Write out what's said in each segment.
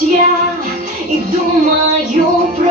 я и думаю про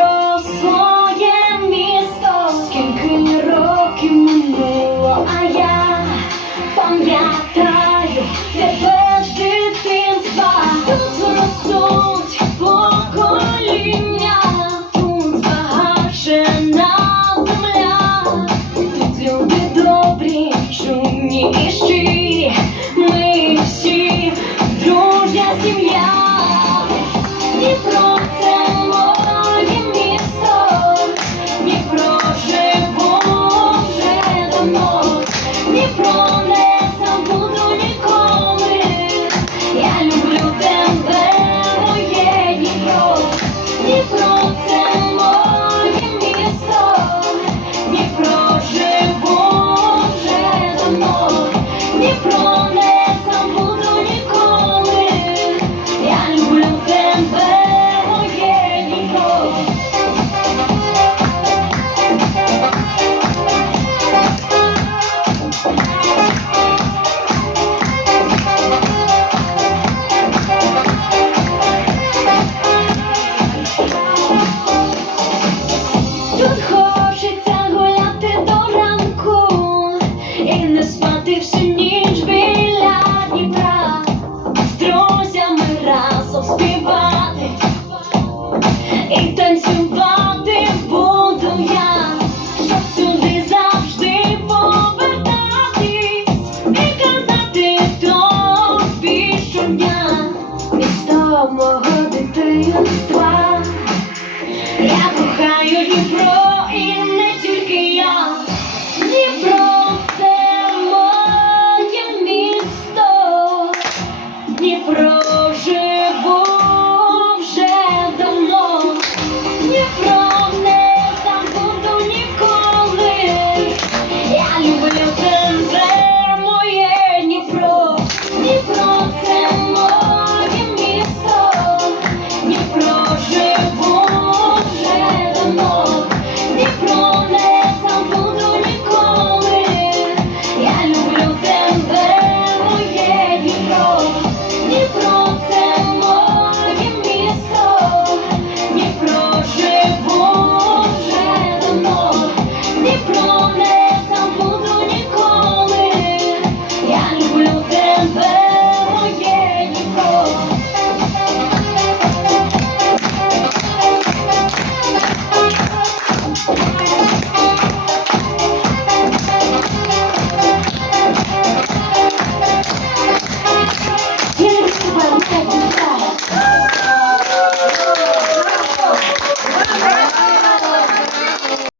Thank you.